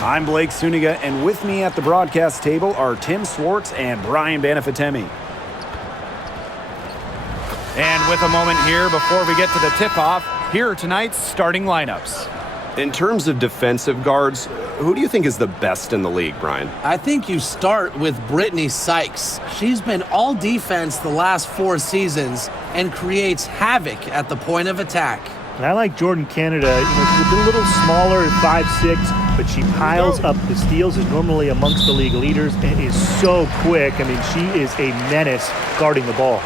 I'm Blake Suniga, and with me at the broadcast table are Tim Swartz and Brian Banafitemi. And with a moment here before we get to the tip-off, here are tonight's starting lineups. In terms of defensive guards, who do you think is the best in the league, Brian? I think you start with Brittany Sykes. She's been all defense the last 4 seasons and creates havoc at the point of attack. And I like Jordan Canada. She's a little smaller at 5'6", but she piles up the steals, is normally amongst the league leaders, and is so quick. I mean, she is a menace guarding the ball.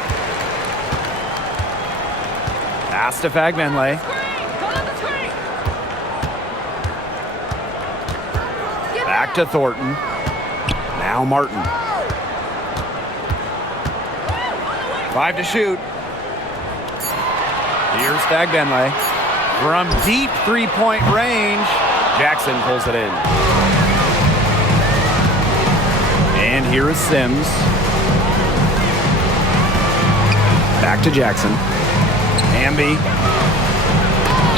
Pass to Fagbenle. Back to Thornton. Now Martin. 5 to shoot. Here's Fagbenle. From deep three-point range, Jackson pulls it in. And here is Sims. Back to Jackson. Hamby.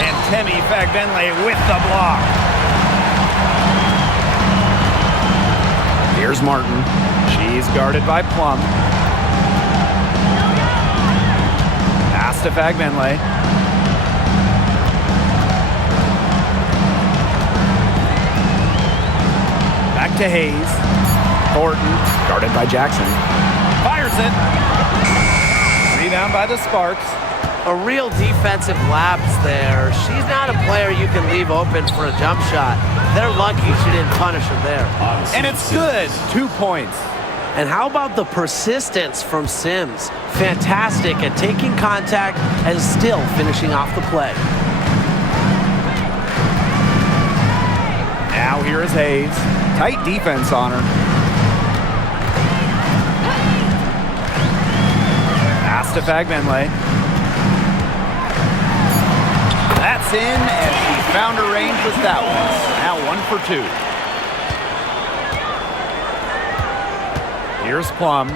And Temi Fagbenle with the block. Here's Martin. She's guarded by Plum. Pass to Fagbenle. Back to Hayes. Thornton, guarded by Jackson. Fires it. Rebound by the Sparks. A real defensive lapse there. She's not a player you can leave open for a jump shot. They're lucky she didn't punish him there. And it's good. 2 points. And how about the persistence from Sims? Fantastic at taking contact and still finishing off the play. Now here is Hayes. Tight defense on her. Pass to Fagbenle. That's in, and she found her range with that one. Now 1 for 2. Here's Plum.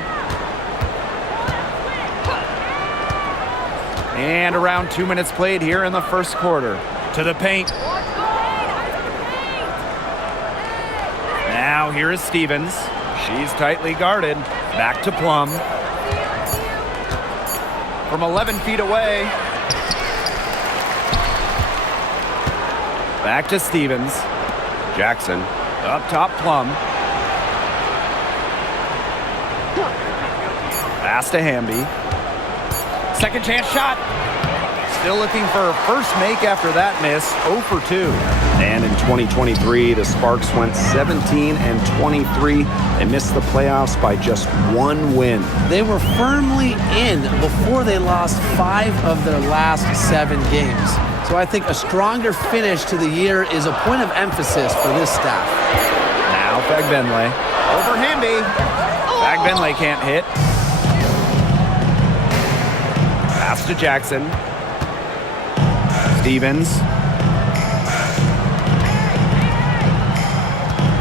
And around 2 minutes played here in the first quarter. To the paint. Now here is Stevens. She's tightly guarded. Back to Plum. From 11 feet away. Back to Stevens. Jackson. Up top, Plum. Pass to Hamby. Second chance shot. Still looking for her first make after that miss. 0 for 2. And in 2023, the Sparks went 17-23. They missed the playoffs by just 1 win. They were firmly in before they lost 5 of their last 7 games. So I think a stronger finish to the year is a point of emphasis for this staff. Now Fagbenle. Over Hamby. Fagbenle can't hit. Pass to Jackson. Stevens.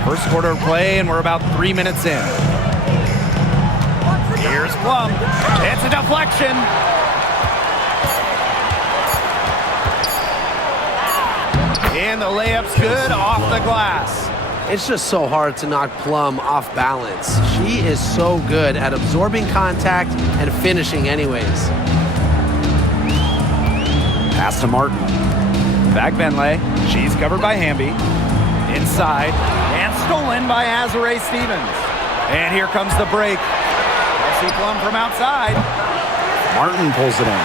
First quarter of play, and we're about 3 minutes in. Here's Plum. It's a deflection. And the layup's good off the glass. It's just so hard to knock Plum off balance. She is so good at absorbing contact and finishing anyways. Pass to Martin. Fagbenle. She's covered by Hamby. Inside. And stolen by Azare Stevens. And here comes the break. Kelsey Plum from outside. Martin pulls it in.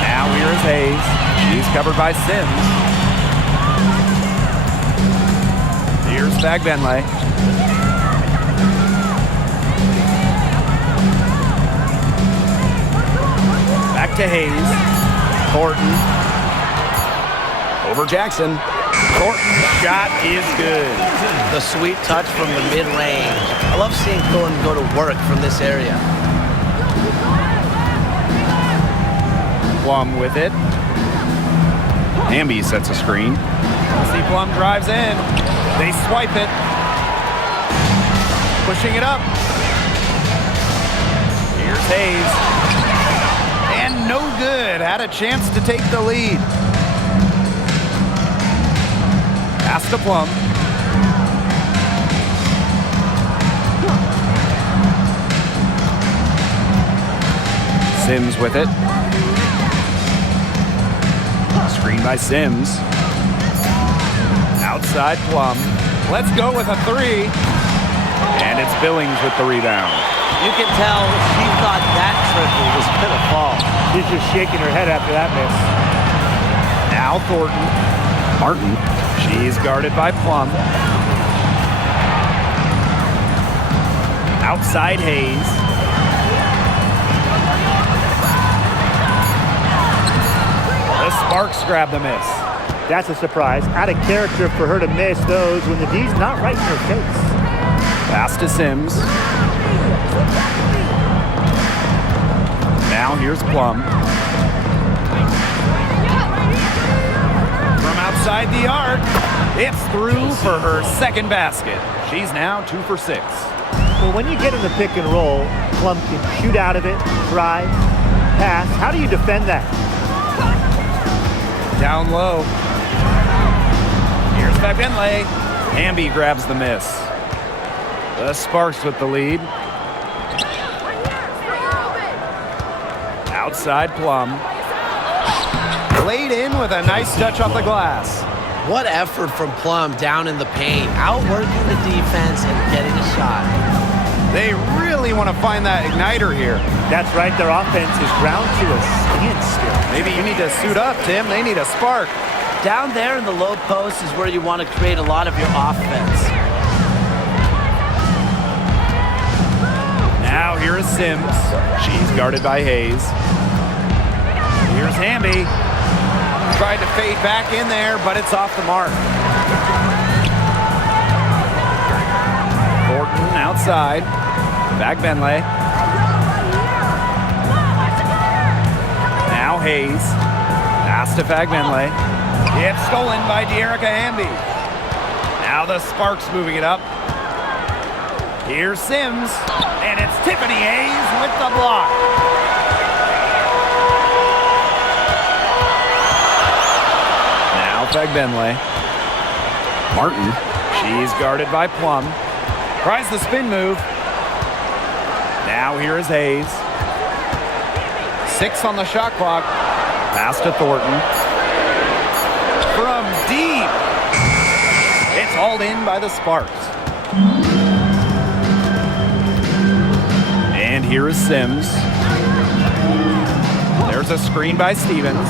Now here is Hayes. She's covered by Sims. Here's Fagbenle. Back to Hayes. Thornton. Over Jackson. Thornton's shot is good. The sweet touch from the mid-range. I love seeing Thornton go to work from this area. Plum with it. Hamby sets a screen. See Plum drives in. They swipe it. Pushing it up. Here's Hayes. And no good. Had a chance to take the lead. Pass to Plum. Sims with it. Screen by Sims. Outside Plum. Let's go with a three. And it's Billings with the rebound. You can tell she thought that triple was going to fall. She's just shaking her head after that miss. Now Thornton. Martin. She's guarded by Plum. Outside Hayes. The Sparks grab the miss. That's a surprise. Out of character for her to miss those when the D's not right in her face. Pass to Sims. Now here's Plum. From outside the arc, it's through for her second basket. She's now 2 for 6. Well, when you get in the pick and roll, Plum can shoot out of it, drive, pass. How do you defend that? Down low. Here's Bagbenle. Hamby grabs the miss. The Sparks with the lead. Outside Plum. Laid in with a nice touch off the glass. What effort from Plum down in the paint, outworking the defense and getting a shot. They really want to find that igniter here. That's right. Their offense is ground to a standstill. Maybe you need to suit up, Tim. They need a spark. Down there in the low post is where you want to create a lot of your offense. Now here is Sims. She's guarded by Hayes. Here's Hamby. Tried to fade back in there, but it's off the mark. Thornton outside. Bagbenle. Now Hayes. Pass to Bagbenle. It's stolen by De'Erica Hamby. Now the Sparks moving it up. Here's Sims, and it's Tiffany Hayes with the block. Now Bagbenle. Martin, she's guarded by Plum. Tries the spin move. Now here is Hayes. 6 on the shot clock. Pass to Thornton. From deep. It's hauled in by the Sparks. And here is Sims. There's a screen by Stevens.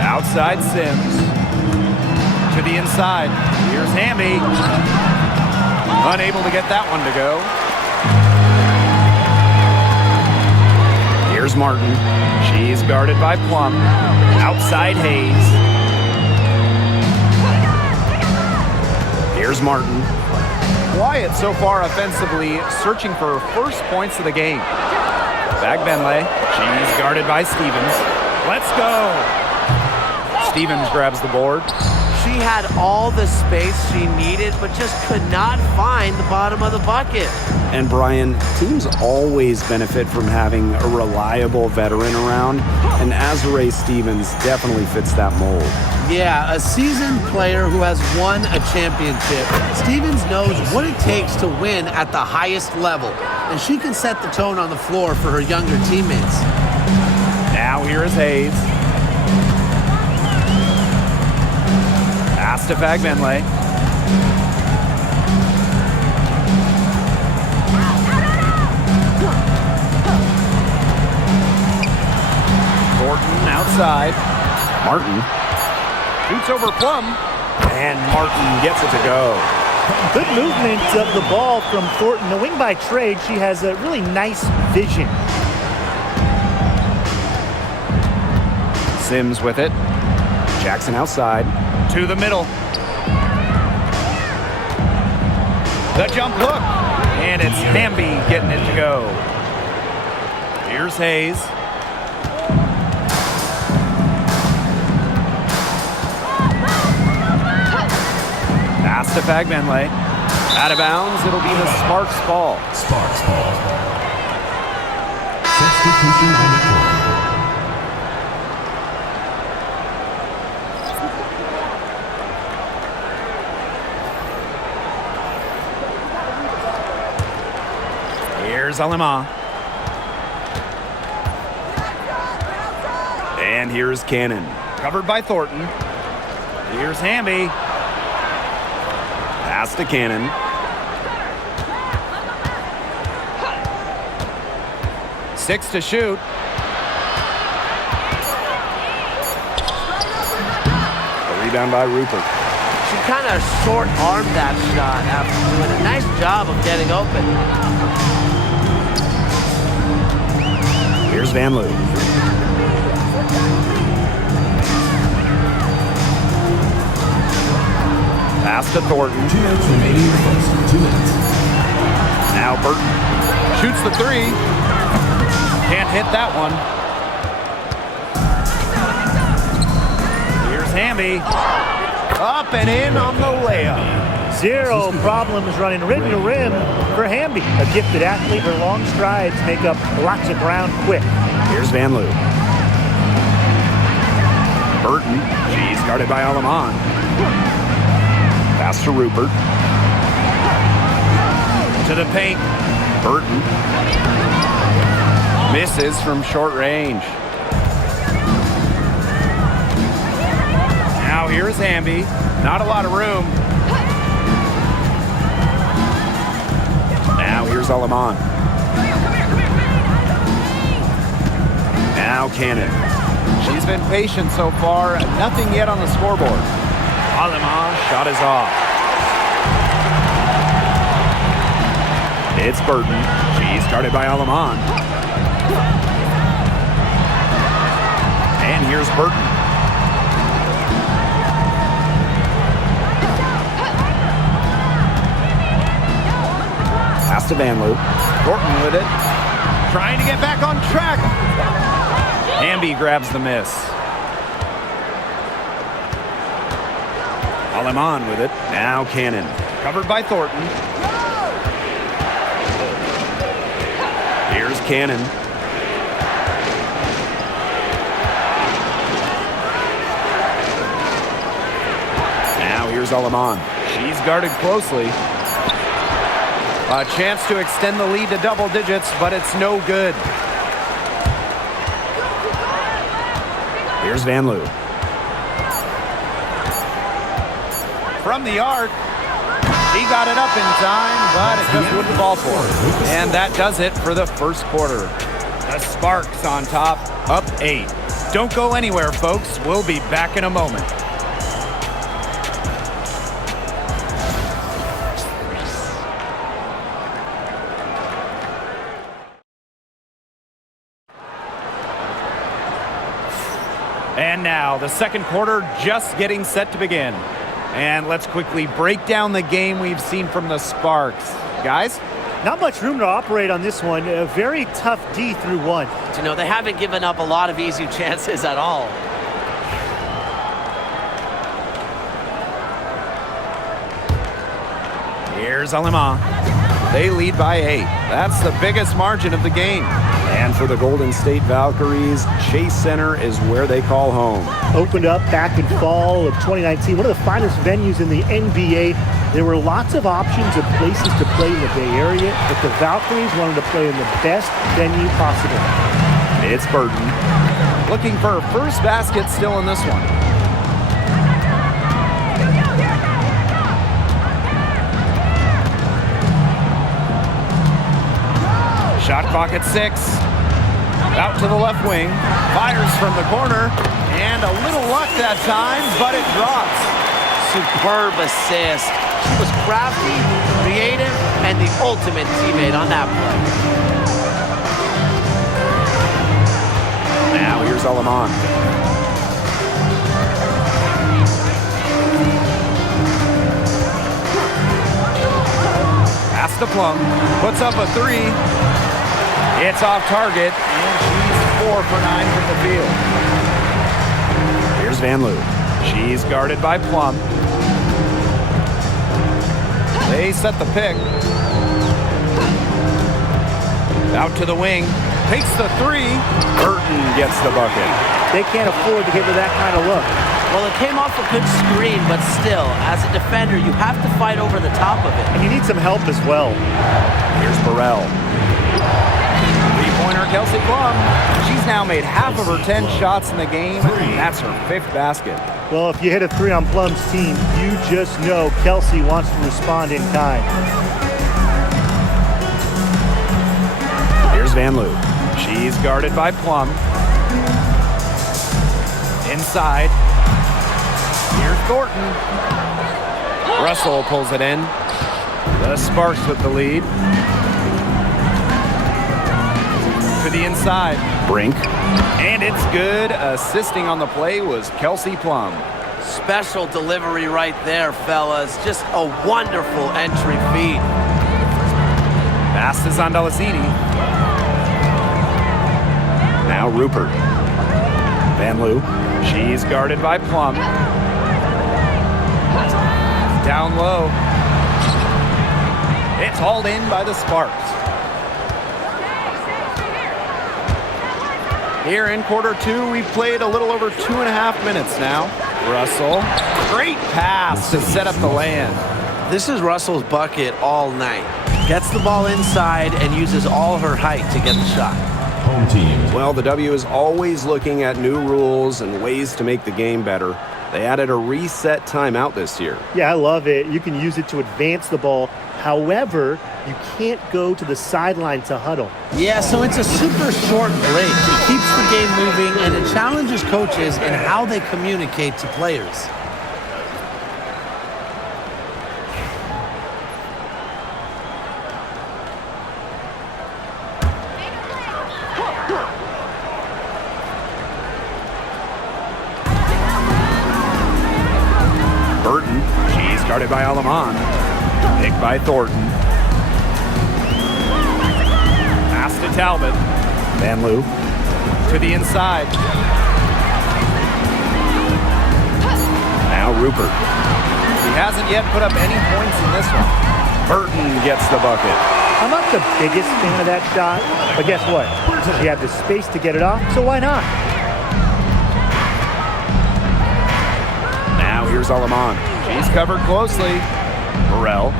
Outside Sims. To the inside. Here's Hamby. Unable to get that one to go. Here's Martin. She's guarded by Plum. Outside Hayes. Here's Martin. Quiet so far offensively, searching for first points of the game. Bagbenle. She's guarded by Stevens. Let's go. Stevens grabs the board. She had all the space she needed, but just could not find the bottom of the bucket. And Brian, teams always benefit from having a reliable veteran around, and Azurá Stevens definitely fits that mold. Yeah, a seasoned player who has won a championship. Stevens knows what it takes to win at the highest level, and she can set the tone on the floor for her younger teammates. Now here is Hayes. Pass to Bagbenle. Thornton outside. Martin shoots over Plum. And Martin gets it to go. Good movement of the ball from Thornton. The wing by trade, she has a really nice vision. Sims with it. Jackson outside. To the middle. The jump hook. And it's Hamby getting it to go. Here's Hayes. Pass to Bagbenle. Out of bounds. It'll be the Sparks ball. Sparks ball. Substitution on the court. Here's Alema. And here's Cannon. Covered by Thornton. Here's Hamby. Pass to Cannon. Six to shoot. A rebound by Rupert. She kind of short-armed that shot after doing a nice job of getting open. Here's Van Loo. Pass to Thornton. 2 minutes remaining in the first. 2 minutes. Now Burton shoots the three. Can't hit that one. Here's Hamby. Up and in on the layup. Zero problems running rim to rim for Hamby. A gifted athlete, her long strides make up lots of ground quick. Here's Van Loo. Burton. She's guarded by Aleman. Pass to Rupert. To the paint. Burton. Misses from short range. Now here's Hamby. Not a lot of room. Now here's Aleman. Now Cannon. She's been patient so far. Nothing yet on the scoreboard. Aleman shot is off. It's Burton. She's guarded by Aleman. And here's Burton. Pass to Van Loo. Thornton with it. Trying to get back on track. Hamby grabs the miss. Aleman with it. Now Cannon. Covered by Thornton. Here's Cannon. Now here's Aleman. She's guarded closely. A chance to extend the lead to double digits, but it's no good. Here's Van Loo. From the arc. He got it up in time, but it just wouldn't fall for her. And that does it for the first quarter. The Sparks on top, up 8. Don't go anywhere, folks. We'll be back in a moment. And now, the second quarter just getting set to begin. And let's quickly break down the game we've seen from the Sparks. Guys? Not much room to operate on this one. A very tough D through 1. You know, they haven't given up a lot of easy chances at all. Here's Alema. They lead by 8. That's the biggest margin of the game. And for the Golden State Valkyries, Chase Center is where they call home. Opened up back in fall of 2019, one of the finest venues in the NBA. There were lots of options of places to play in the Bay Area, but the Valkyries wanted to play in the best venue possible. It's Burton. Looking for her first basket still in this one. Shot clock at 6. Out to the left wing. Fires from the corner. And a little luck that time, but it drops. Superb assist. She was crafty, creative, and the ultimate teammate on that play. Now here's Aleman. Pass to Plum. Puts up a 3. It's off target, and she's 4 for 9 from the field. Here's Van Loo. She's guarded by Plum. They set the pick. Out to the wing. Takes the 3. Burton gets the bucket. They can't afford to give her that kind of look. Well, it came off a good screen, but still, as a defender, you have to fight over the top of it. And you need some help as well. Here's Burrell. Three-pointer, Kelsey Plum. She's now made half of her 10 shots in the game. That's her 5th basket. Well, if you hit a 3 on Plum's team, you just know Kelsey wants to respond in kind. Here's Van Loo. She's guarded by Plum. Inside. Here's Thornton. Russell pulls it in. The Sparks with the lead. To the inside. Brink. And it's good. Assisting on the play was Kelsey Plum. Special delivery right there, fellas. Just a wonderful entry feed. Pass is on Delacini. Now Rupert. Van Loo. She's guarded by Plum. Down low. It's hauled in by the Sparks. Here in quarter 2, we've played a little over 2.5 minutes now. Russell, great pass to set up the lay-in. This is Russell's bucket all night. Gets the ball inside and uses all her height to get the shot. Home team. Well, the W is always looking at new rules and ways to make the game better. They added a reset timeout this year. Yeah, I love it. You can use it to advance the ball. However, you can't go to the sideline to huddle. Yeah, so it's a super short break. It keeps the game moving, and it challenges coaches in how they communicate to players. Burton, she's guarded by Alaman. Picked by Thornton. Pass to Talbot. Van Loo to the inside. Now Rupert. He hasn't yet put up any points in this one. Burton gets the bucket. I'm not the biggest fan of that shot, but guess what? You have the space to get it off, so why not? Now here's Alaman. She's covered closely. Burrell.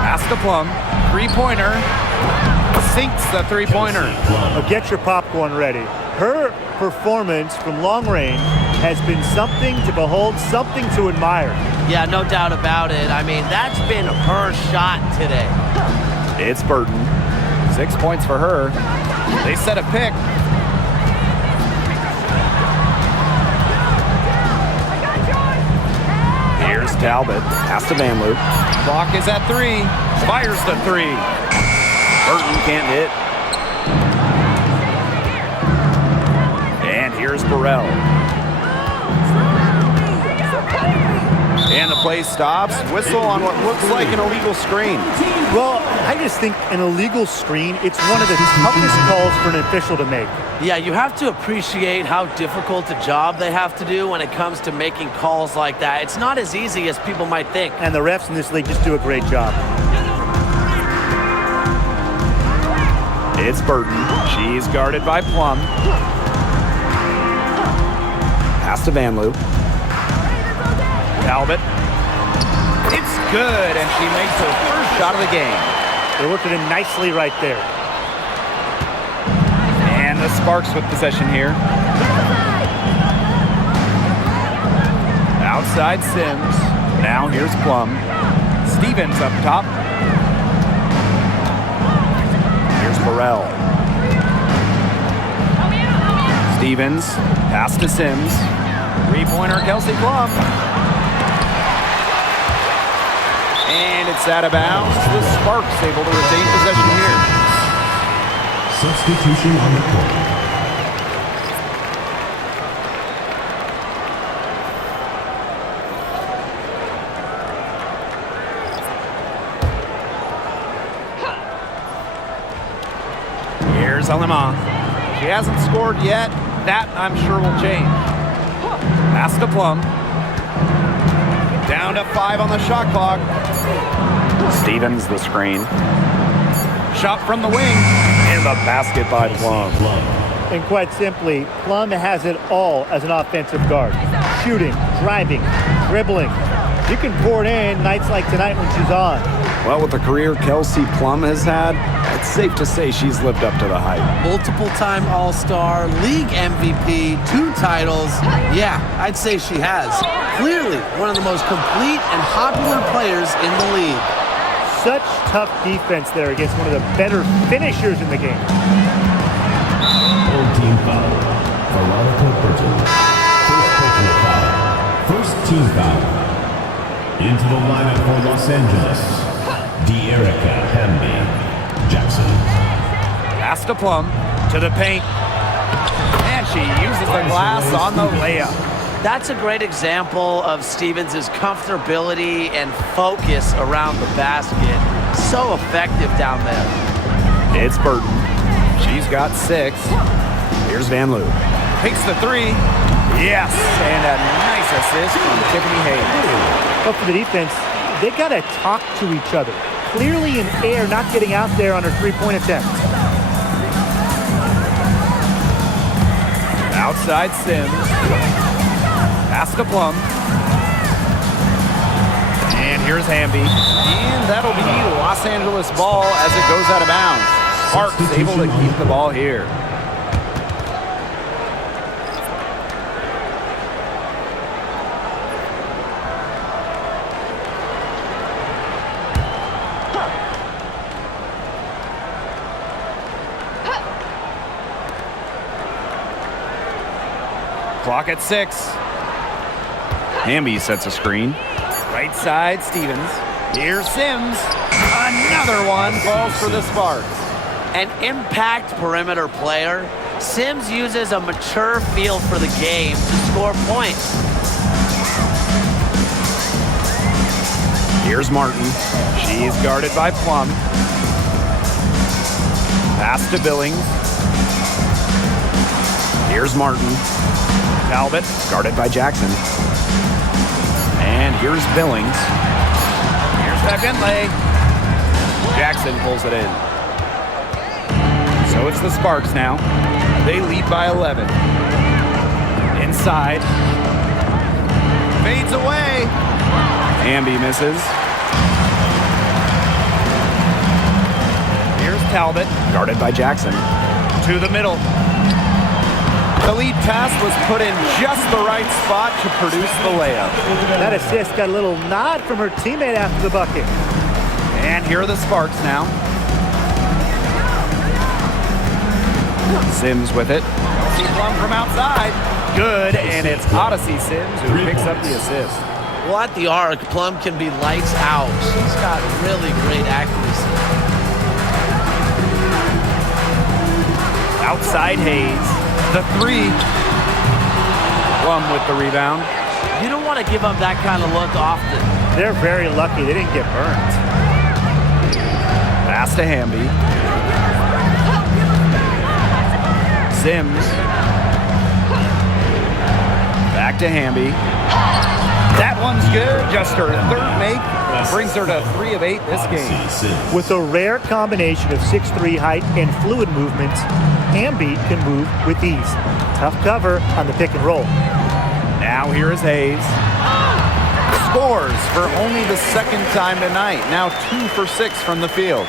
Pass to Plum. Three-pointer. Sinks the three-pointer. Get your popcorn ready. Her performance from long range has been something to behold, something to admire. Yeah, no doubt about it. I mean, that's been her shot today. It's Burton. 6 points for her. They set a pick. Here's Talbot. Pass to Van Loo. Clock is at 3. Fires the 3. Burton can't hit. And here's Burrell. And the play stops. Whistle on what looks like an illegal screen. Well, I just think an illegal screen, it's one of the toughest calls for an official to make. Yeah, you have to appreciate how difficult a job they have to do when it comes to making calls like that. It's not as easy as people might think. And the refs in this league just do a great job. It's Burton. She's guarded by Plum. Pass to Van Loo. Talbot. It's good, and she makes her first shot of the game. They worked it in nicely right there. And the Sparks with possession here. Outside Sims. Now here's Plum. Stevens up top. Here's Burrell. Stevens. Pass to Sims. Three-pointer, Kelsey Plum. And it's out of bounds. The Sparks able to retain possession here. Substitution on the court. Here's Alema. She hasn't scored yet. That, I'm sure, will change. Pass to Plum. Down to 5 on the shot clock. Stevens the screen. Shot from the wing. And the basket by Plum. And quite simply, Plum has it all as an offensive guard. Shooting, driving, dribbling. You can pour it in nights like tonight when she's on. Well, with the career Kelsey Plum has had, it's safe to say she's lived up to the hype. Multiple-time All-Star, league MVP, 2 titles. Yeah, I'd say she has. Clearly one of the most complete and popular players in the league. Such tough defense there against one of the better finishers in the game. Home team foul. Veronica Burton. First personal foul. First team foul. Into the lineup for Los Angeles, De'Erica Hamby Jackson. Pass to Plum, to the paint. And she uses the glass on the layup. That's a great example of Stevens' comfortability and focus around the basket. So effective down there. It's Burton. She's got 6. Here's Van Loo. Takes the 3. Yes, and a nice assist from Tiffany Hayes. But for the defense, they got to talk to each other. Clearly in air, not getting out there on her 3-point attempt. Outside Sims. Pass to Plum. And here's Hamby. And that'll be Los Angeles ball as it goes out of bounds. Sparks able to keep the ball here. Clock at 6. Hamby sets a screen. Right side, Stevens. Here's Sims. Another one falls for the Sparks. An impact perimeter player, Sims uses a mature feel for the game to score points. Here's Martin. She's guarded by Plum. Pass to Billings. Here's Martin. Talbot, guarded by Jackson. And here's Billings. Here's Bentley. Jackson pulls it in. So it's the Sparks now. They lead by 11. Inside. Fades away. Hamby misses. Here's Talbot, guarded by Jackson. To the middle. The lead pass was put in just the right spot to produce the layup. That assist got a little nod from her teammate after the bucket. And here are the Sparks now. Sims with it. See Plum from outside. Good, and it's Odyssey Sims who picks up the assist. Well, at the arc, Plum can be lights out. She's got really great accuracy. Outside Hayes. The 3. Plum with the rebound. You don't want to give up that kind of look often. They're very lucky they didn't get burned. Pass to Hamby. Sims. Back to Hamby. That one's good. Just her 3rd make. Brings her to 3 of 8 this game. With a rare combination of 6'3" height and fluid movements, Hamby can move with ease. Tough cover on the pick and roll. Now here is Hayes. Scores for only the 2nd time tonight. Now 2 for 6 from the field.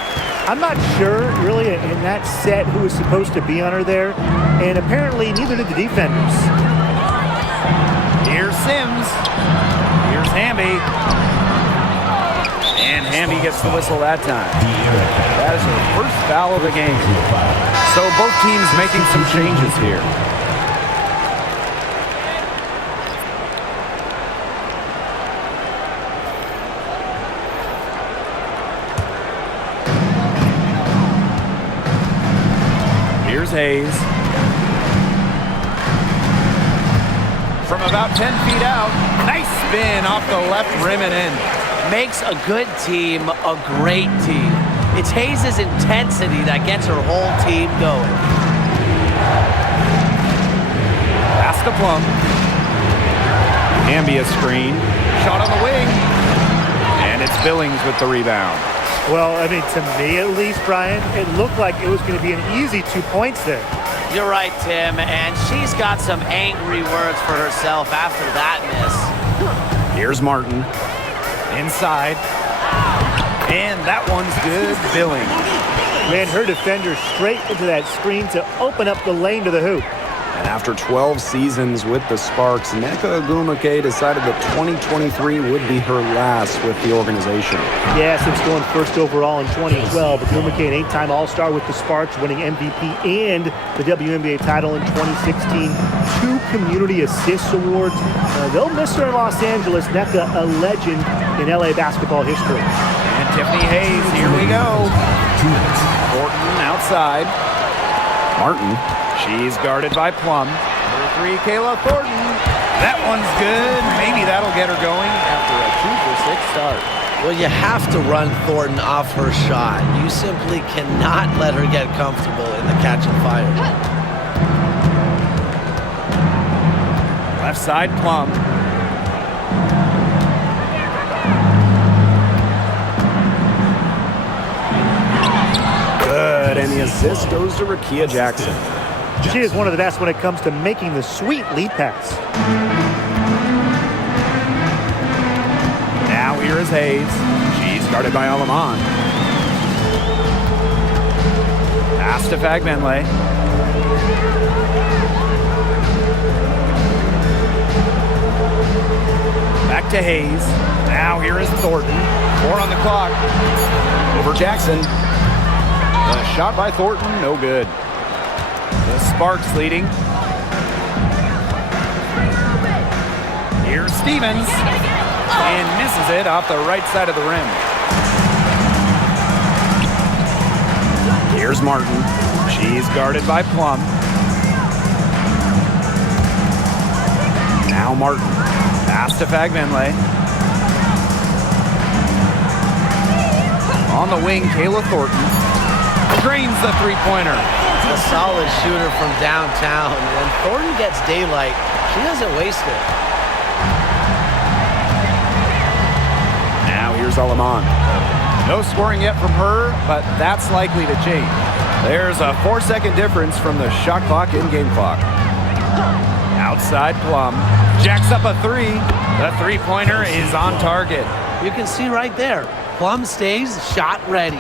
I'm not sure really in that set who was supposed to be on her there, and apparently neither did the defenders. Here's Sims. Here's Hamby. And Hamby gets the whistle that time. That is her 1st foul of the game. So both teams making some changes here. Here's Hayes. From about 10 feet out, nice spin off the left rim and in. Makes a good team a great team. It's Hayes' intensity that gets her whole team going. Pass to Plum. Hamby a screen. Shot on the wing. And it's Billings with the rebound. Well, I mean, to me at least, Brian, it looked like it was going to be an easy 2 points there. You're right, Tim, and she's got some angry words for herself after that miss. Here's Martin. Inside. And that one's good. Billing. Ran her defender straight into that screen to open up the lane to the hoop. And after 12 seasons with the Sparks, Nneka Ogwumike decided that 2023 would be her last with the organization. Yeah, since going first overall in 2012, Ogwumike, an 8-time All-Star with the Sparks, winning MVP and the WNBA title in 2016. 2 Community Assist Awards. They'll miss her in Los Angeles. Nneka, a legend in LA basketball history. And Tiffany Hayes, here we go. Thornton outside. Martin. She's guarded by Plum. Number 3, Kayla Thornton. That one's good. Maybe that'll get her going after a 2-for-6 start. Well, you have to run Thornton off her shot. You simply cannot let her get comfortable in the catch and fire. Left side, Plum. Good, and the assist goes to Rickea Jackson. She is one of the best when it comes to making the sweet lead pass. Now here is Hayes. She's guarded by Alaman. Pass to Fagbenle. Back to Hayes. Now here is Thornton. 4 on the clock. Over Jackson. A shot by Thornton, no good. The Sparks leading. Here's Stevens. And misses it off the right side of the rim. Here's Martin. She's guarded by Plum. Now Martin. Pass to Fagbenle. On the wing, Kayla Thornton. Drains the three-pointer. A solid shooter from downtown. When Thornton gets daylight, she doesn't waste it. Now here's Alaman. No scoring yet from her, but that's likely to change. There's a 4-second difference from the shot clock in game clock. Outside Plum. Jacks up a 3. The three-pointer is on target. You can see right there. Plum stays shot ready.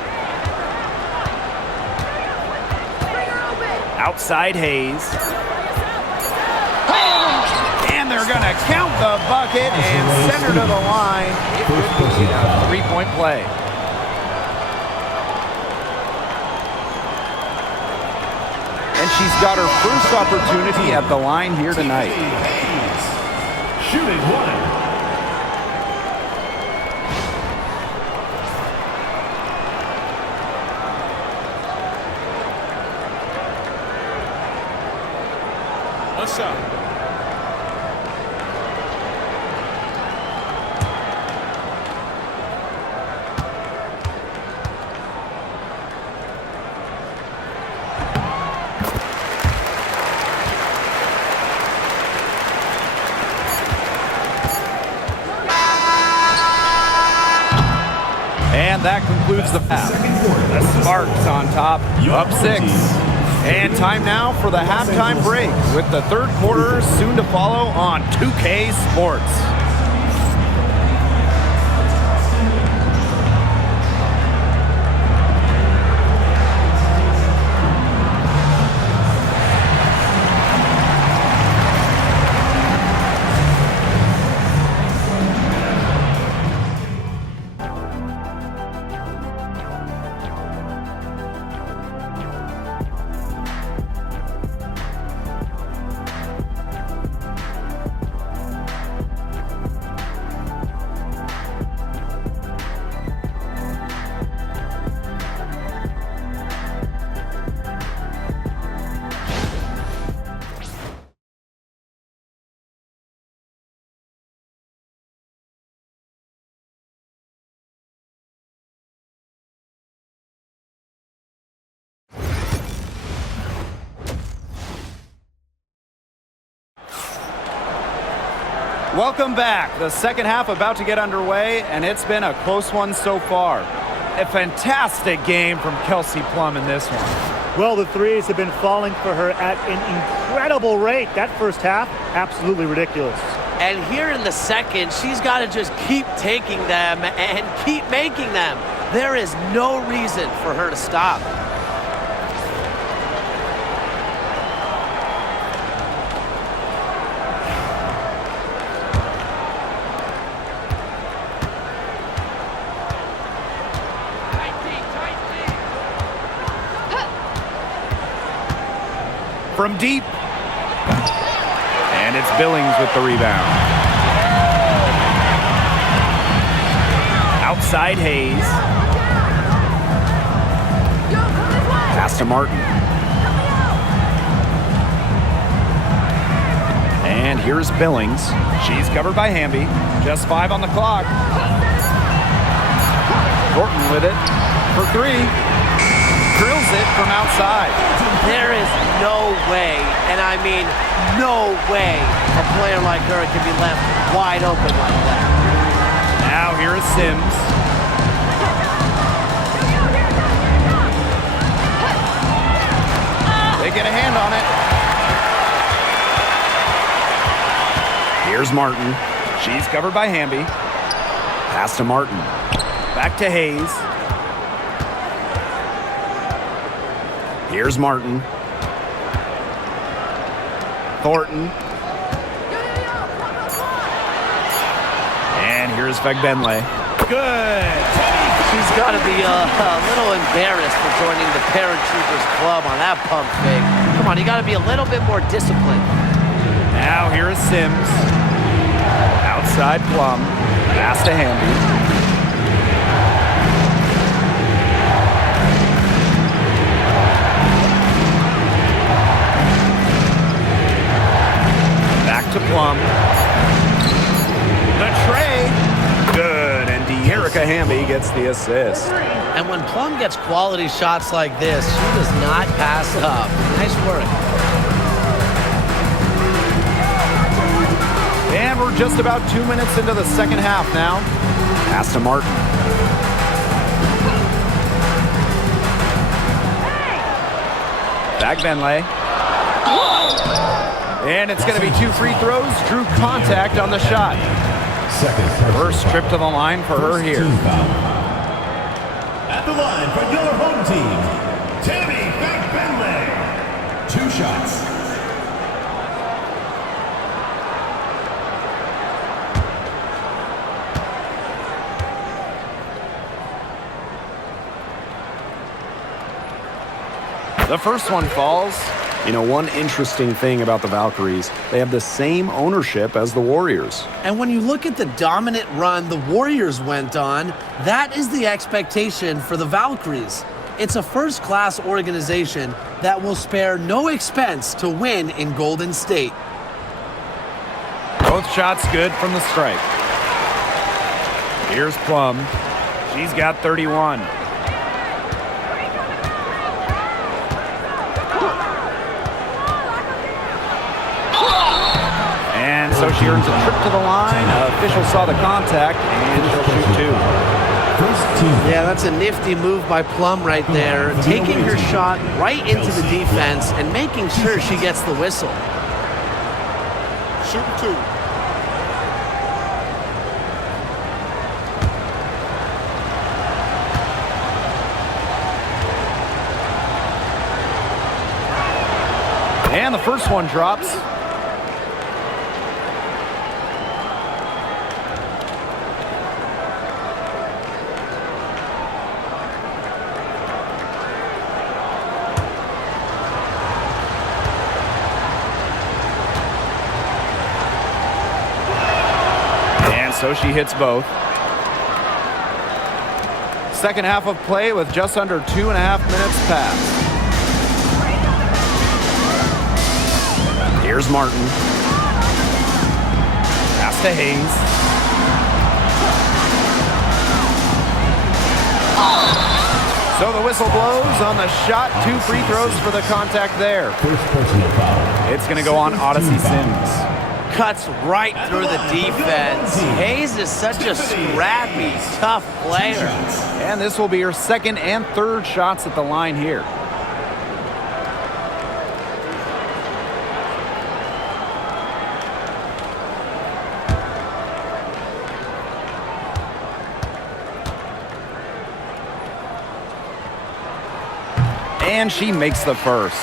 Outside Hayes. And they're going to count the bucket and send her to the line. It could be a 3-point play. And she's got her first opportunity at the line here tonight. Shooting 1. What's up? And that concludes the half. The Sparks on top, up 6. And time now for the halftime break with the third quarter soon to follow on 2K Sports. Welcome back. The second half about to get underway, and it's been a close one so far. A fantastic game from Kelsey Plum in this one. Well, the threes have been falling for her at an incredible rate. That first half, absolutely ridiculous. And here in the second, she's got to just keep taking them and keep making them. There is no reason for her to stop. From deep. And it's Billings with the rebound. Outside Hayes. Pass to Martin. And here's Billings. She's covered by Hamby. Just 5 on the clock. Thornton with it for 3. Drills it from outside. There is no way, and I mean no way, a player like her can be left wide open like that. Now here is Sims. They get a hand on it. Here's Martin. She's covered by Hamby. Pass to Martin. Back to Hayes. Here's Martin. Thornton. And here's Fagbenle. Good. She's got to be a little embarrassed for joining the Paratroopers Club on that pump fake. Come on, you got to be a little bit more disciplined. Now here is Sims. Outside Plum. Pass to Hamby. To Plum. The tray. Good. And De'Erica Hamby gets the assist. And when Plum gets quality shots like this, she does not pass up. Nice work. And we're just about 2 minutes into the second half now. Pass to Martin. Fagbenle. And it's going to be 2 free throws. Drew contact on the shot. First trip to the line for her here. At the line for your home team, Tammy Fagbenle. 2 shots. The first one falls. You know, one interesting thing about the Valkyries, they have the same ownership as the Warriors. And when you look at the dominant run the Warriors went on, that is the expectation for the Valkyries. It's a first-class organization that will spare no expense to win in Golden State. Both shots good from the stripe. Here's Plum. She's got 31. And so she earns a trip to the line. Official saw the contact, and she'll shoot 2. Yeah, that's a nifty move by Plum right there. Taking her shot right into the defense and making sure she gets the whistle. Shooting 2. And the first one drops. So she hits both. Second half of play with just under 2.5 minutes passed. Here's Martin. Pass to Hayes. So the whistle blows on the shot. 2 free throws for the contact there. It's going to go on Odyssey Sims. Cuts right through the defense. Hayes is such a scrappy, tough player. And this will be her second and third shots at the line here. And she makes the first.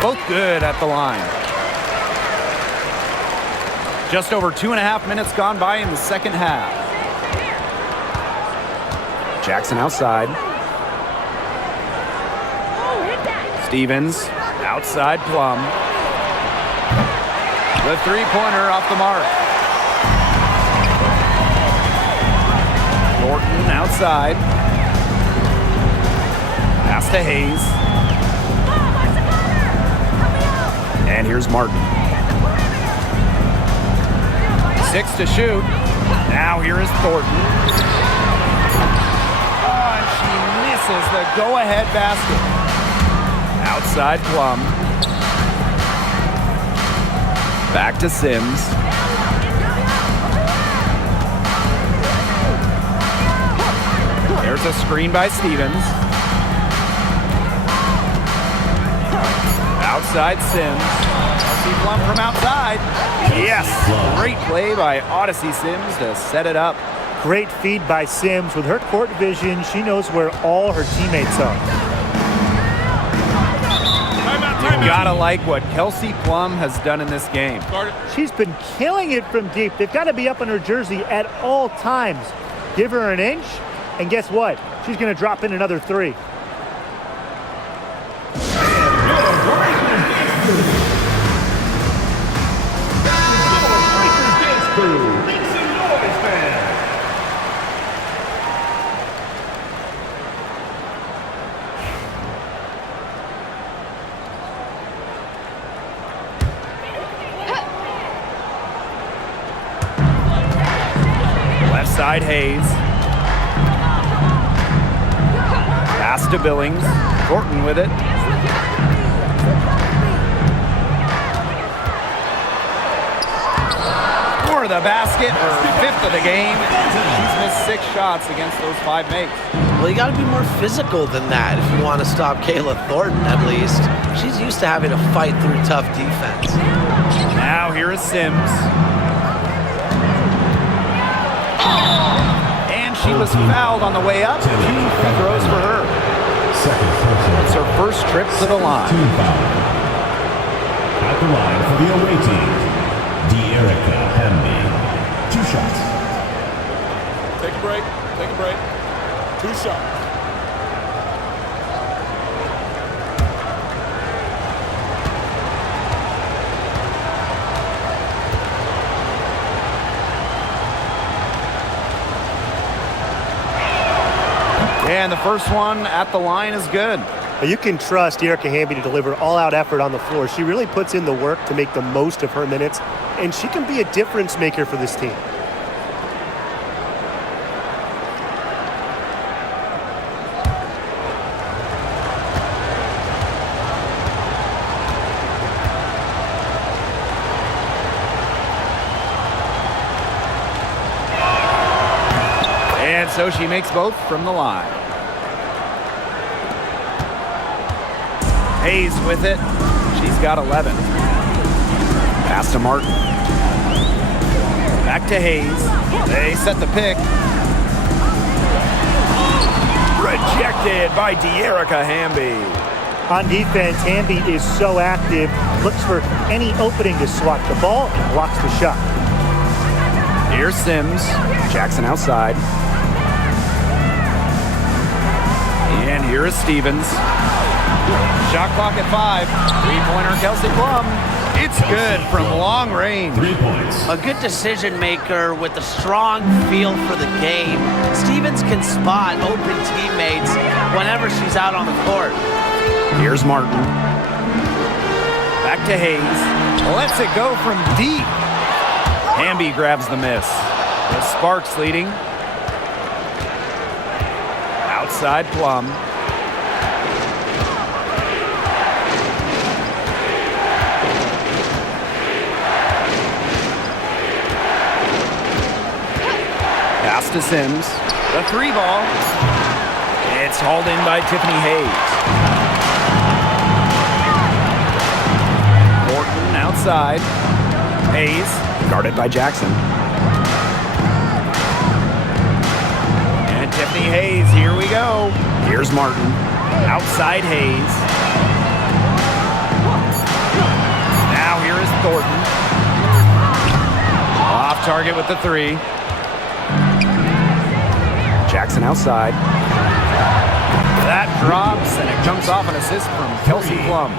Both good at the line. Just over 2.5 minutes gone by in the second half. Jackson outside. Stevens, outside Plum. The three-pointer off the mark. Norton outside. Pass to Hayes. And here's Martin. 6 to shoot. Now here is Thornton. Oh, and she misses the go-ahead basket. Outside Plum. Back to Sims. There's a screen by Stevens. Outside Sims. Kelsey Plum from outside. Yes! Great play by Odyssey Sims to set it up. Great feed by Sims. With her court vision, she knows where all her teammates are. You gotta like what Kelsey Plum has done in this game. She's been killing it from deep. They've got to be up in her jersey at all times. Give her an inch, and guess what? She's going to drop in another three. Left side Hayes. Pass to Billings. Thornton with it. For the basket, her 5th of the game. She's missed 6 shots against those 5 makes. Well, you got to be more physical than that if you want to stop Kayla Thornton, at least. She's used to having to fight through tough defense. Now here is Sims. And she was fouled on the way up. 2 free throws for her. It's her first trip to the line. Team foul. At the line for the away team, De'Erica Hamby. 2 shots. Take a break. Take a break. 2 shots. And the first one at the line is good. You can trust De'Erica Hamby to deliver all-out effort on the floor. She really puts in the work to make the most of her minutes, and she can be a difference maker for this team. And so she makes both from the line. Hayes with it. She's got 11. Pass to Martin. Back to Hayes. They set the pick. Rejected by De'Erica Hamby. On defense, Hamby is so active, looks for any opening to swat the ball and blocks the shot. Here's Sims. Jackson outside. And here is Stevens. Shot clock at 5. Three-pointer Kelsey Plum. It's good from long range. 3 points. A good decision maker with a strong feel for the game. Stevens can spot open teammates whenever she's out on the court. Here's Martin. Back to Hayes. Lets it go from deep. Hamby grabs the miss. The Sparks leading. Outside Plum. Pass to Sims. The 3 ball. It's hauled in by Tiffany Hayes. Morton outside. Hayes guarded by Jackson. And Tiffany Hayes, here we go. Here's Martin. Outside Hayes. Now here is Thornton. Off target with the three. Jackson outside. That drops, and it comes off an assist from Kelsey Plum.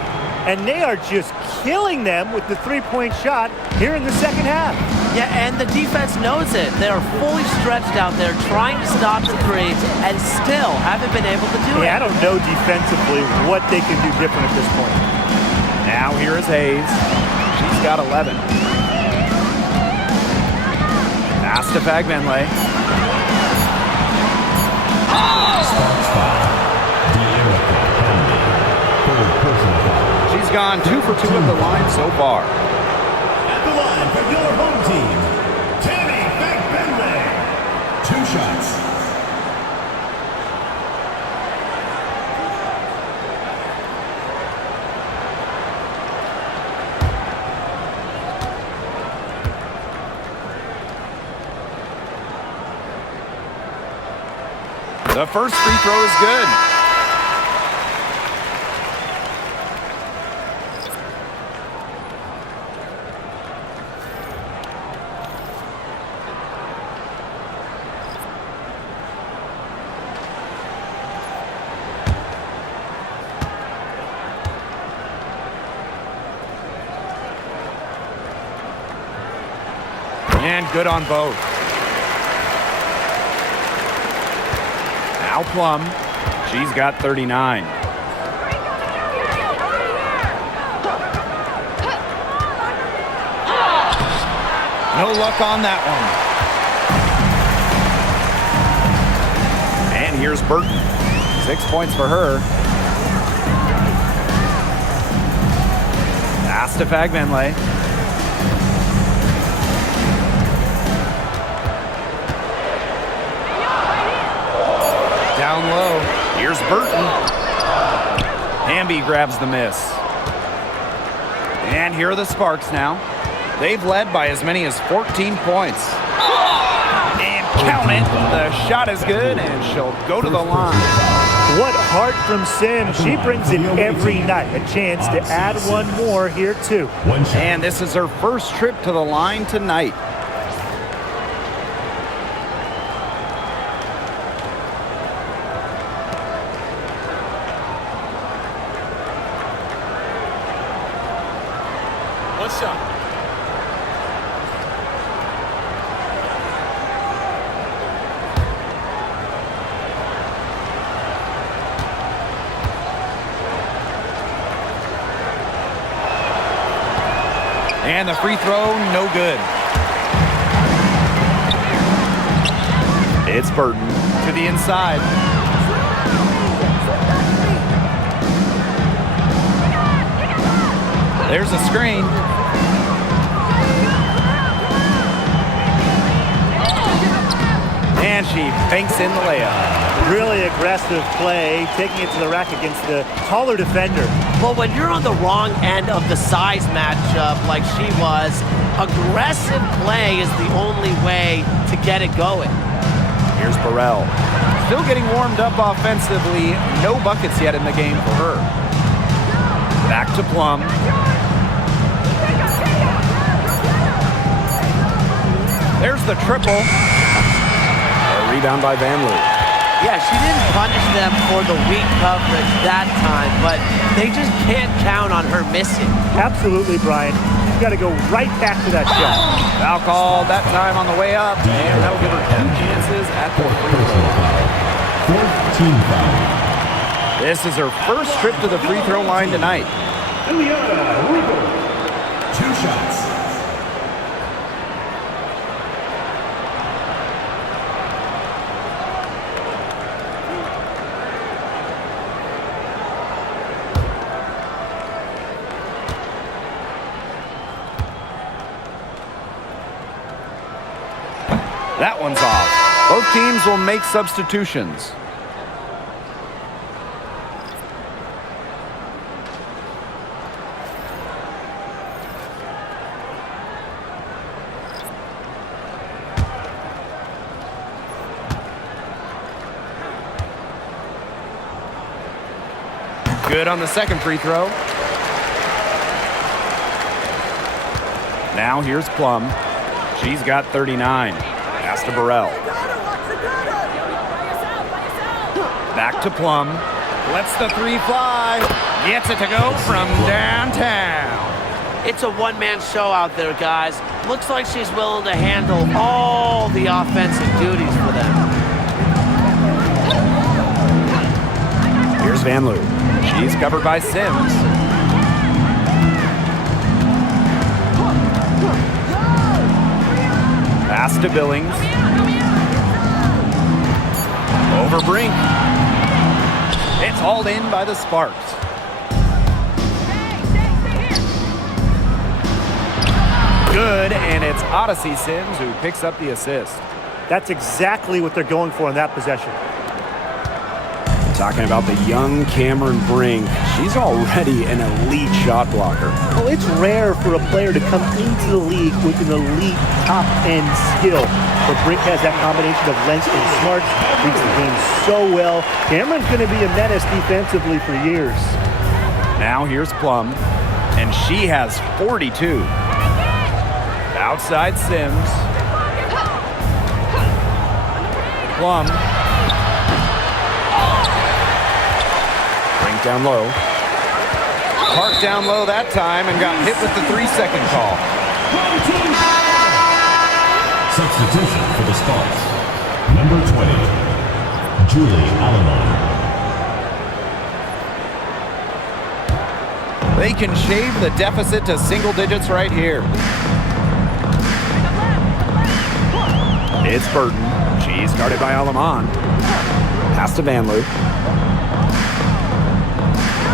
And they are just killing them with the three-point shot here in the second half. Yeah, and the defense knows it. They're fully stretched out there trying to stop the three and still haven't been able to do it. I don't know defensively what they can do different at this point. Now here is Hayes. She's got 11. Pass to Fagbenley. Sparks foul. De'Erica Henry. Third personal foul. She's gone 2 for 2 at the line so far. At the line for your home team, Tammy Fagbenley. 2 shots. The first free throw is good. And good on both. Now Plum, she's got 39. No luck on that one. And here's Burton. 6 points for her. Pass to Fagbenley. Down low. Here's Burton. Hamby grabs the miss. And here are the Sparks now. They've led by as many as 14 points. And count it. The shot is good, and she'll go to the line. What heart from Sim. She brings it every night. A chance to add one more here, too. And this is her first trip to the line tonight. One shot. And the free throw, no good. It's Burton to the inside. There's a screen. And she banks in the layup. Really aggressive play, taking it to the rack against the taller defender. Well, when you're on the wrong end of the size matchup like she was, aggressive play is the only way to get it going. Here's Burrell. Still getting warmed up offensively. No buckets yet in the game for her. Back to Plum. There's the triple. A rebound by Van Loo. Yeah, she didn't punish them for the weak coverage that time, but they just can't count on her missing. Absolutely, Brian. You've got to go right back to that shot. Foul call that time on the way up, and that'll give her 2 chances at the free throw. 14 foul. This is her first trip to the free throw line tonight. 2 shots. That one's off. Both teams will make substitutions. Good on the second free throw. Now here's Plum. She's got 39. Pass to Burrell. Back to Plum. Lets the three fly. Gets it to go from downtown. It's a one-man show out there, guys. Looks like she's willing to handle all the offensive duties for them. Here's Van Loo. She's covered by Sims. Pass to Billings. Over Brink. It's hauled in by the Sparks. Good, and it's Odyssey Sims who picks up the assist. That's exactly what they're going for in that possession. Talking about the young Cameron Brink, she's already an elite shot blocker. Well, it's rare for a player to come into the league with an elite top-end skill. But Brink has that combination of length and smarts, reads the game so well. Cameron's going to be a menace defensively for years. Now here's Plum, and she has 42. Outside Sims. Plum. Brink down low. Park down low that time and got hit with the 3-second call. Substitution for the Sparks. Number 20, Julie Alamon. They can shave the deficit to single digits right here. It's Burton. She's guarded by Alamon. Pass to Van Loo.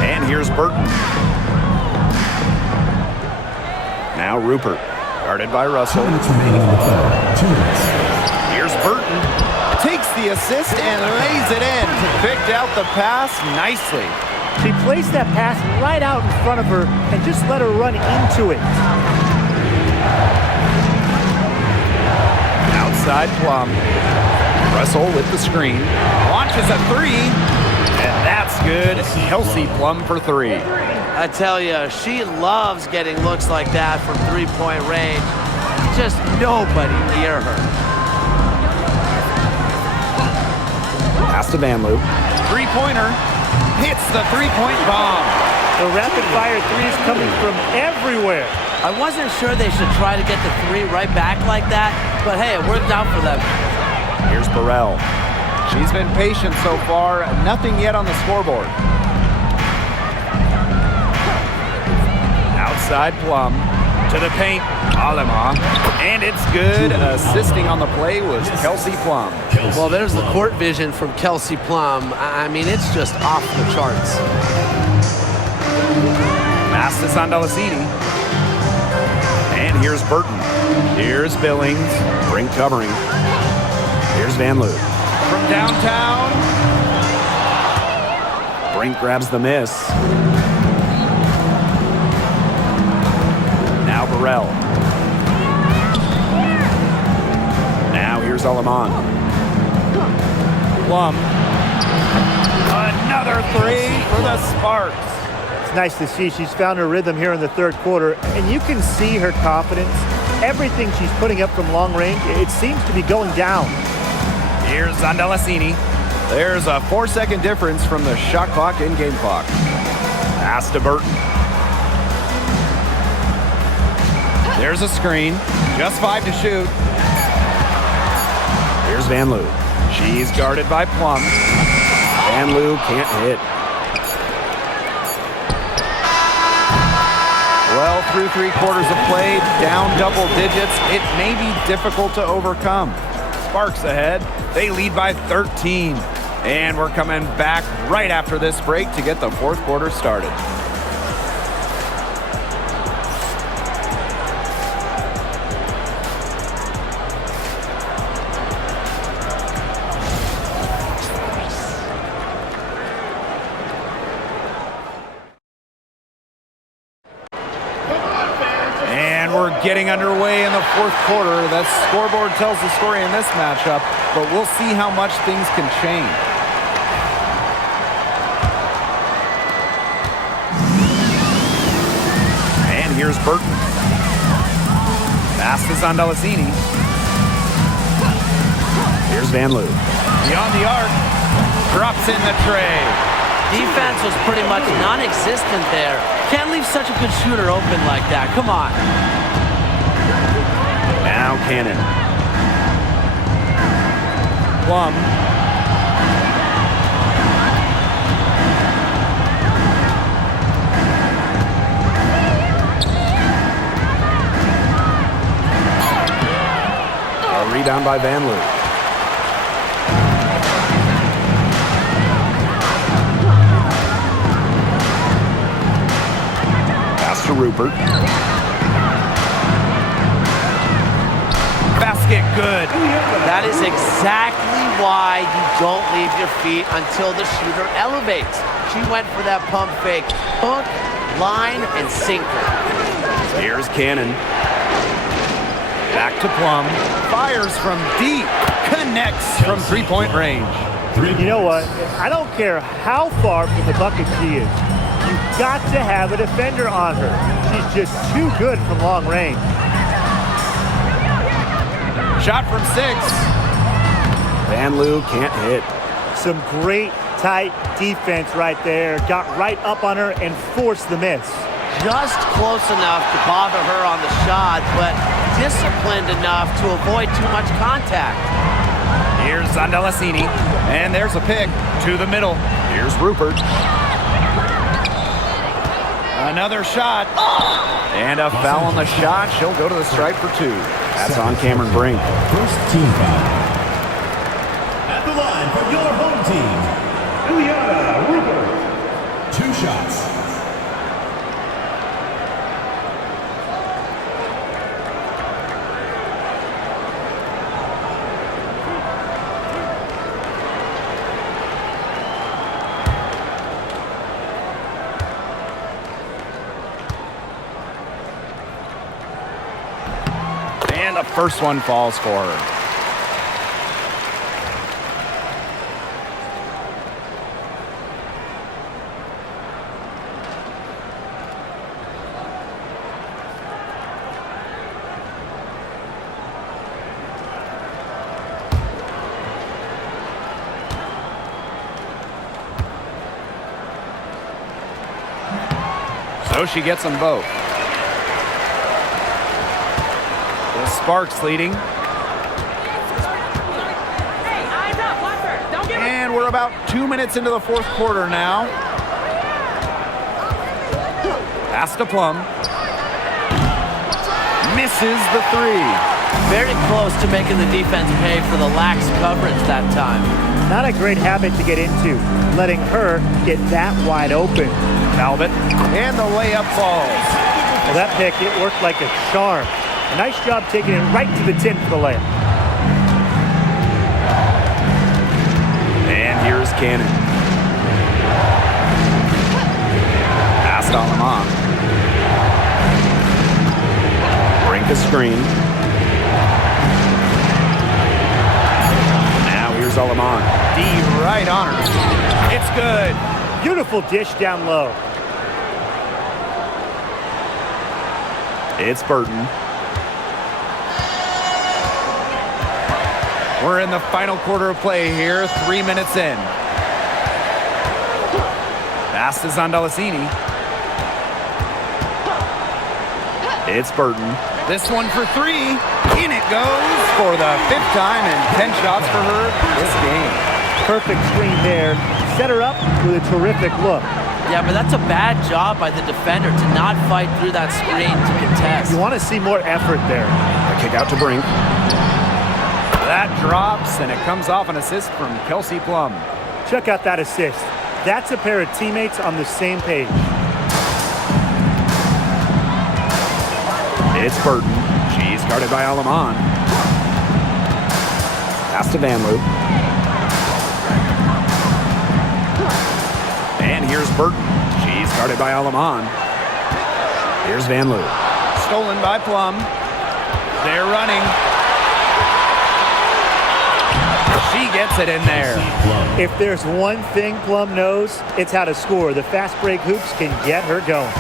And here's Burton. Now Rupert. Guarded by Russell. Here's Burton. Takes the assist and lays it in. Picked out the pass nicely. She placed that pass right out in front of her and just let her run into it. Outside Plum. Russell with the screen. Launches a three. And that's good. Kelsey Plum for three. I tell you, she loves getting looks like that from three-point range. Just nobody near her. Pass to Van Loo. Three-pointer. Hits the three-point bomb. The rapid-fire threes coming from everywhere. I wasn't sure they should try to get the three right back like that, but hey, it worked out for them. Here's Burrell. She's been patient so far. Nothing yet on the scoreboard. Outside Plum. To the paint. Alema. And it's good. Assisting on the play was Kelsey Plum. Well, there's the court vision from Kelsey Plum. I mean, it's just off the charts. Pass to Sandalasini. And here's Burton. Here's Billings. Brink covering. Here's Van Loo. From downtown. Brink grabs the miss. Now Burrell. Now here's Alamon. Plum. Another three for the Sparks. It's nice to see she's found her rhythm here in the third quarter, and you can see her confidence. Everything she's putting up from long range, it seems to be going down. Here's Zandalasini. There's a 4-second difference from the shot clock and game clock. Pass to Burton. There's a screen. Just 5 to shoot. Here's Van Loo. She's guarded by Plum. Van Loo can't hit. Well, through 3 quarters of play, down double digits, it may be difficult to overcome. Sparks ahead. They lead by 13. And we're coming back right after this break to get the fourth quarter started. Getting underway in the fourth quarter. That scoreboard tells the story in this matchup, but we'll see how much things can change. here's Burton. Pass to Zondalesini. Here's Van Loo. Beyond the arc. Drops in the tray. Defense was pretty much non-existent there. Can't leave such a good shooter open like that. Come on. Now Cannon. Plum. A rebound by Van Loo. Pass to Rupert. Basket good. That is exactly why you don't leave your feet until the shooter elevates. She went for that pump fake. Hook, line, and sinker. Here's Cannon. Back to Plum. Fires from deep. Connects from three-point range. You know what? I don't care how far from the bucket she is. You've got to have a defender on her. She's just too good from long range. Shot from 6. Van Loo can't hit. Some great, tight defense right there. Got right up on her and forced the miss. Just close enough to bother her on the shot, but disciplined enough to avoid too much contact. Here's Zondalesini. And there's a pick to the middle. Here's Rupert. Another shot. And a foul on the shot. She'll go to the stripe for 2. That's on Cameron Brink. First team foul. At the line for your home team, Ilyana Rupert. 2 shots. And the first one falls for her. So she gets them both. Sparks leading. And we're about 2 minutes into the 4th quarter now. Pass to Plum. Misses the 3. Very close to making the defense pay for the lax coverage that time. Not a great habit to get into, letting her get that wide open. Talbot. And the layup falls. Well, that pick, it worked like a charm. A nice job taking it right to the tin for the layup. And here's Cannon. Passed on them on. Brink a screen. Now here's Alamon. D right on her. It's good. Beautiful dish down low. It's Burton. We're in the final quarter of play here, 3 minutes in. Pass to Zondalesini. It's Burton. This one for 3. In it goes for the 5th time and 10 shots for her this game. Perfect screen there. Set her up with a terrific look. Yeah, but that's a bad job by the defender to not fight through that screen to contest. You want to see more effort there. A kick out to Brink. That drops, and it comes off an assist from Kelsey Plum. Check out that assist. That's a pair of teammates on the same page. It's Burton. She's guarded by Alamon. Pass to Van Loo. And here's Burton. She's guarded by Alamon. Here's Van Loo. Stolen by Plum. They're running. She gets it in there. If there's one thing Plum knows, it's how to score. The fast break hoops can get her going.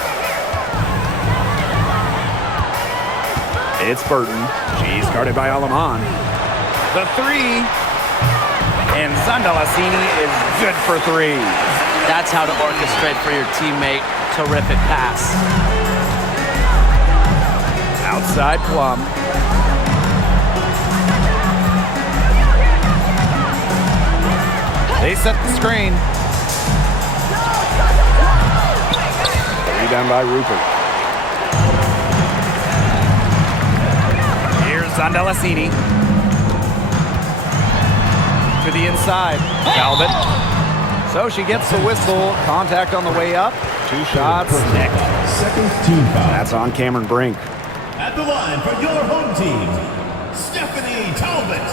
It's Burton. She's guarded by Alaman. The three. And Zandalasini is good for three. That's how to orchestrate for your teammate. Terrific pass. Outside Plum. They set the screen. Rebound by Rupert. Here's Zandalasini. To the inside. Talbot. So she gets the whistle. Contact on the way up. 2 shots. Nick. Second team foul. That's on Cameron Brink. At the line for your home team, Stephanie Talbot.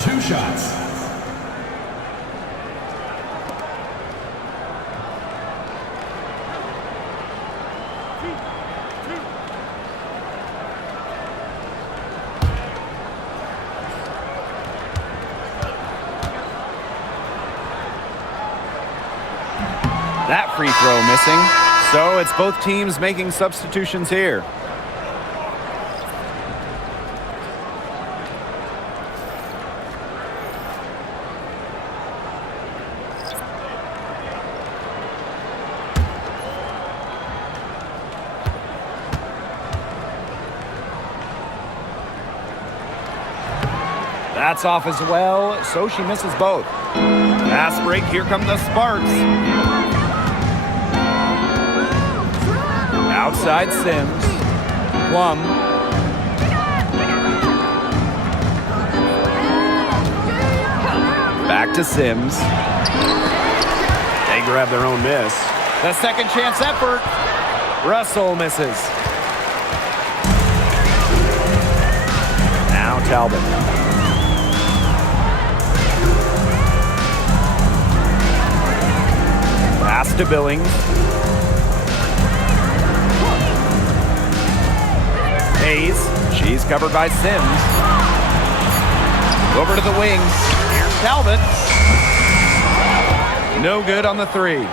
2 shots. That free throw missing. So it's both teams making substitutions here. That's off as well, so she misses both. Fast break, here come the Sparks. Outside Sims. Plum. Back to Sims. They grab their own miss. The second chance effort. Russell misses. Now Talbot. Pass to Billings. Hayes. She's covered by Sims. Over to the wing. Here's Talbot. No good on the three.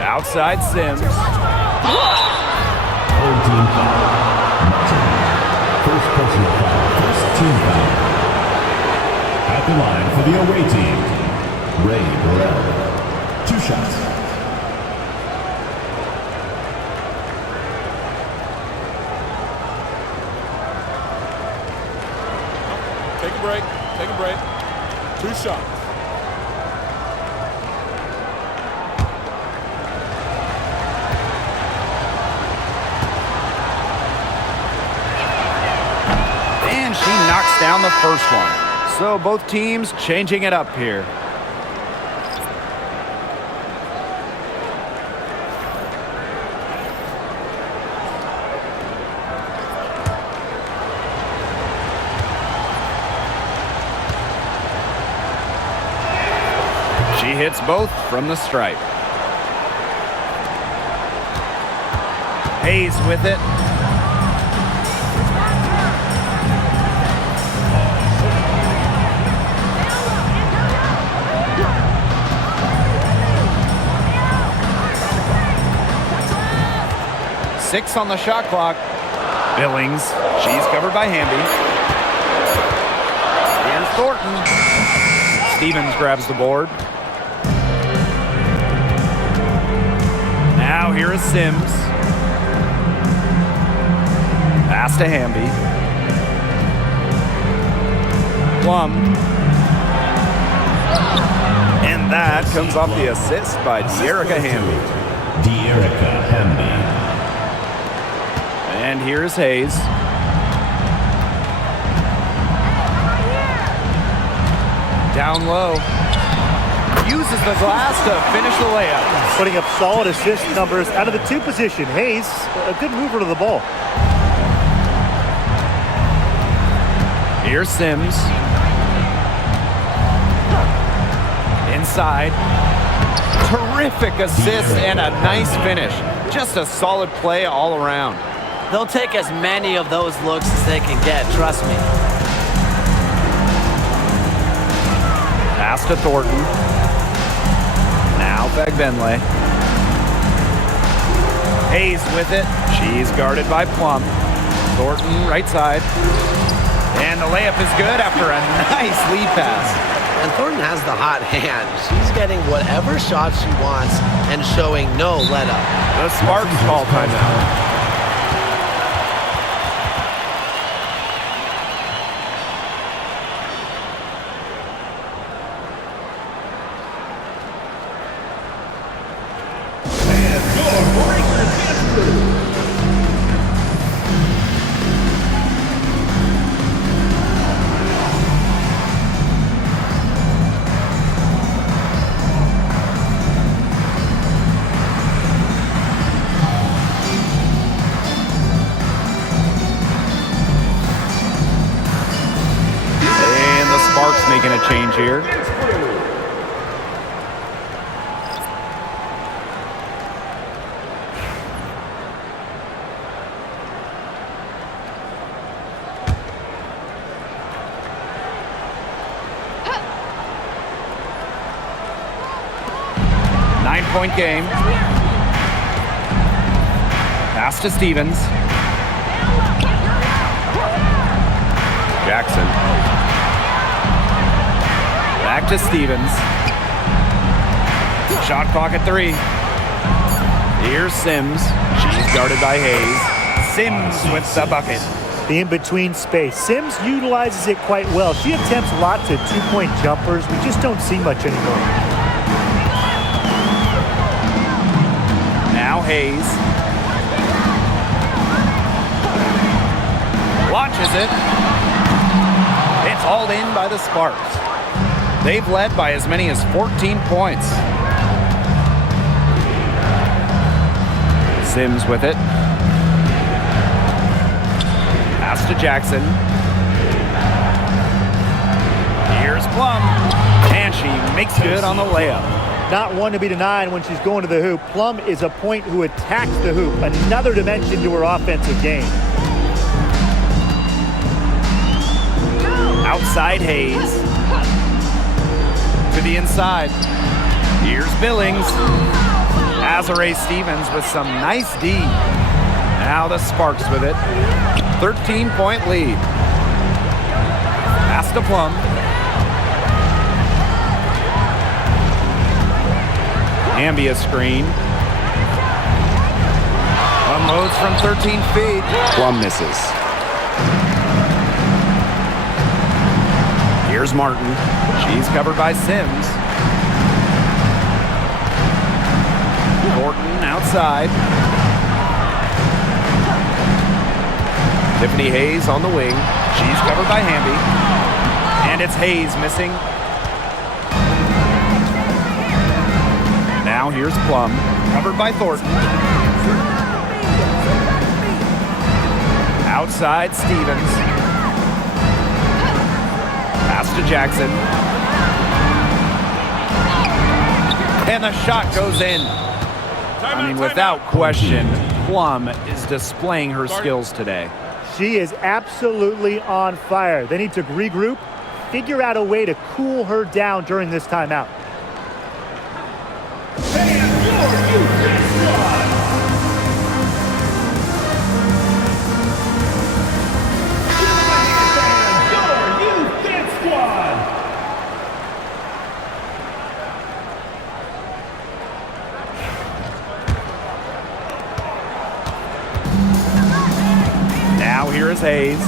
Outside Sims. Home team foul. Martin. First personal foul. First team foul. At the line for the away team, Ray Burrell. 2 shots. Take a break. Take a break. 2 shots. And she knocks down the first one. So both teams changing it up here. She hits both from the stripe. Hayes with it. Six on the shot clock. Billings. She's covered by Hamby. Here's Thornton. Stevens grabs the board. Now here is Sims. Pass to Hamby. Plum. And that comes off the assist by De'Erica Hamby. De'Erica Hamby. And here's Hayes. Down low. Uses the glass to finish the layup. Putting up solid assist numbers out of the 2 position. Hayes, a good mover to the ball. Here's Sims. Inside. Terrific assist and a nice finish. Just a solid play all around. They'll take as many of those looks as they can get, trust me. Pass to Thornton. Now Bagbenle. Hayes with it. She's guarded by Plum. Thornton, right side. And the layup is good after a nice lead pass. And Thornton has the hot hand. She's getting whatever shot she wants and showing no let up. The Sparks call timeout. Making a change here. Nine-point game. Pass to Stevens. Jackson. Back to Stevens. Shot clock at 3. Here's Sims. She's guarded by Hayes. Sims with the bucket. The in-between space. Sims utilizes it quite well. She attempts lots of two-point jumpers. We just don't see much anymore. Now Hayes. Launches it. It's hauled in by the Sparks. They've led by as many as 14 points. Sims with it. Pass to Jackson. Here's Plum. And she makes good on the layup. Not one to be denied when she's going to the hoop. Plum is a point who attacks the hoop. Another dimension to her offensive game. Outside Hayes. To the inside. Here's Billings. Azare Stevens with some nice D. Now the Sparks with it. 13-point lead. Pass to Plum. Ambia screen. Unloads from 13 feet. Plum misses. Here's Martin. She's covered by Sims. Thornton outside. Tiffany Hayes on the wing. She's covered by Hamby. And it's Hayes missing. Now here's Plum, covered by Thornton. Outside Stevens. Pass to Jackson. And the shot goes in. I mean, without question, Plum is displaying her skills today. She is absolutely on fire. They need to regroup, figure out a way to cool her down during this timeout. Now here is Hayes.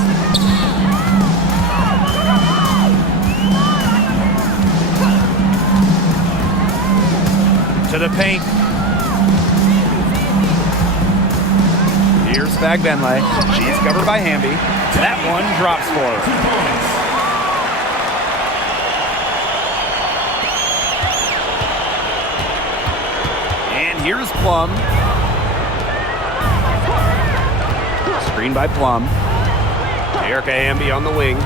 To the paint. Here's Bagbenley. She's covered by Hamby. That one drops for her. And here's Plum. Screen by Plum. Erica Hamby on the wing.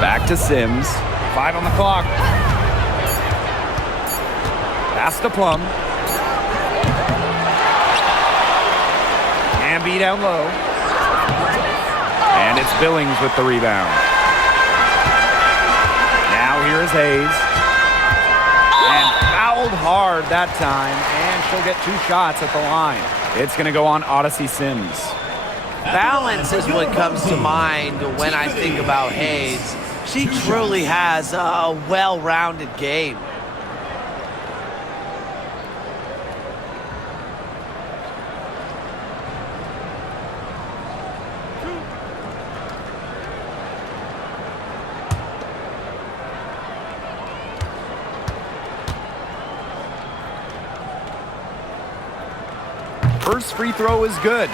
Back to Sims. 5 on the clock. Pass to Plum. Hamby down low. And it's Billings with the rebound. Now here's Hayes. And fouled hard that time, and she'll get 2 shots at the line. It's going to go on Odyssey Sims. Balance is what comes to mind when I think about Hayes. She truly has a well-rounded game. First free throw is good.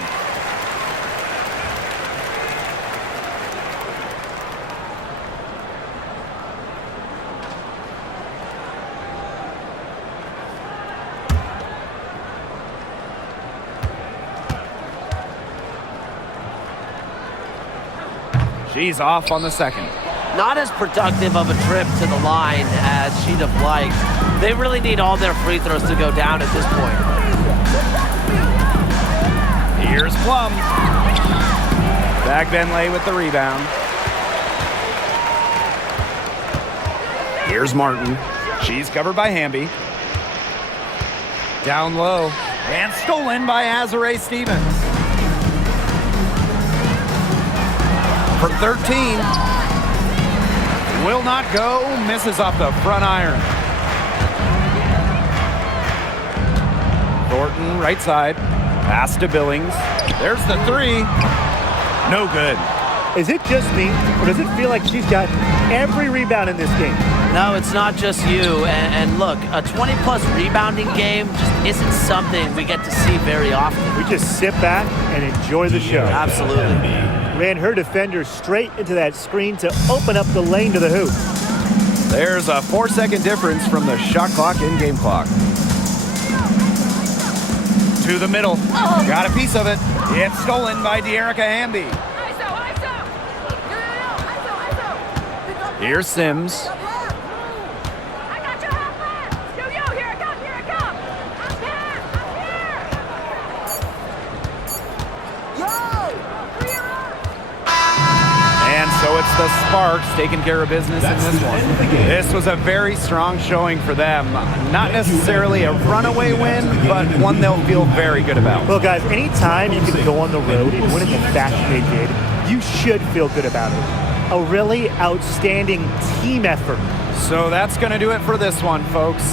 She's off on the second. Not as productive of a trip to the line as she'd have liked. They really need all their free throws to go down at this point. Here's Plum. Back Benlay with the rebound. Here's Martin. She's covered by Hamby. Down low. And stolen by Azare Stevens. From 13. Will not go. Misses off the front iron. Thornton, right side. Pass to Billings. There's the 3. No good. Is it just me, or does it feel like she's got every rebound in this game? No, it's not just you. And look, a 20-plus rebounding game just isn't something we get to see very often. We just sit back and enjoy the show. Absolutely. Ran her defender straight into that screen to open up the lane to the hoop. There's a 4-second difference from the shot clock and game clock. To the middle. Got a piece of it. It's stolen by De'Erica Hamby. Here's Sims. So it's the Sparks taking care of business in this one. This was a very strong showing for them. Not necessarily a runaway win, but one they'll feel very good about. Well, guys, anytime you can go on the road and win in the fashion they did, you should feel good about it. A really outstanding team effort. So that's going to do it for this one, folks.